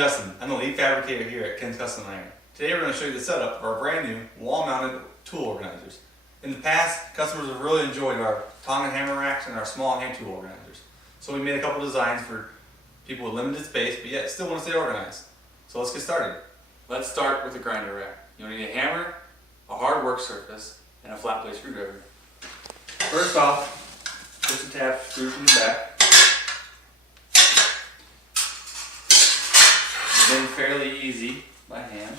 Justin. I'm the lead fabricator here at Ken's Custom Iron. Today we're going to show you the setup of our brand new wall-mounted tool organizers. In the past, customers have really enjoyed our tong and hammer racks and our small hand tool organizers. So we made a couple designs for people with limited space, but yet still want to stay organized. So let's get started. Let's start with the grinder rack. You'll need a hammer, a hard work surface, and a flat blade screwdriver. First off, push the tab screw from the back. It's been fairly easy by hand.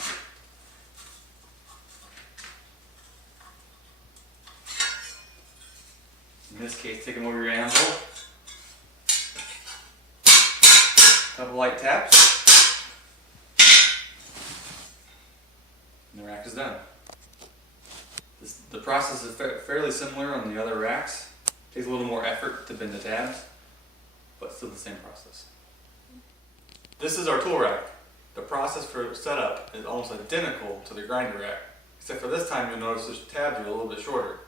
In this case, take them over your anvil. Couple light taps. And the rack is done. The process is fairly similar on the other racks. It takes a little more effort to bend the tabs, but still the same process. This is our tool rack. The process for setup is almost identical to the grinder rack, except for this time you'll notice the tabs are a little bit shorter.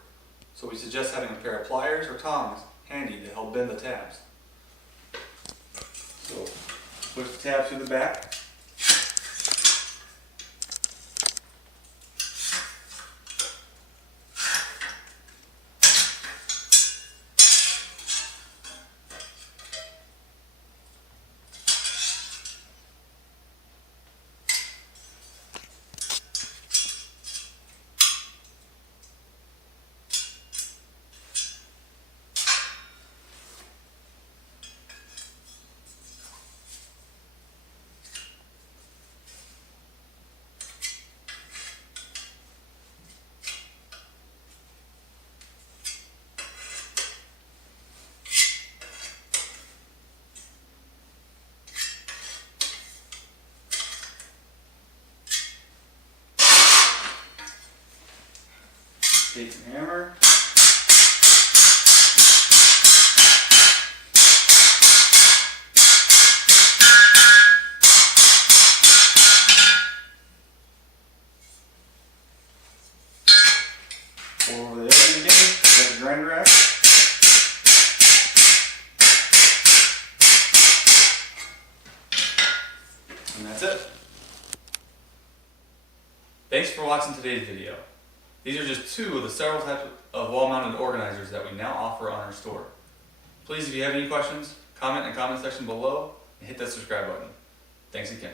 So we suggest having a pair of pliers or tongs handy to help bend the tabs. So push the tab through the back. Take your hammer. Over the other again, got the grinder rack. And that's it. Thanks for watching today's video. These are just two of the several types of wall-mounted organizers that we now offer on our store. Please, if you have any questions, comment in the comment section below and hit that subscribe button. Thanks again.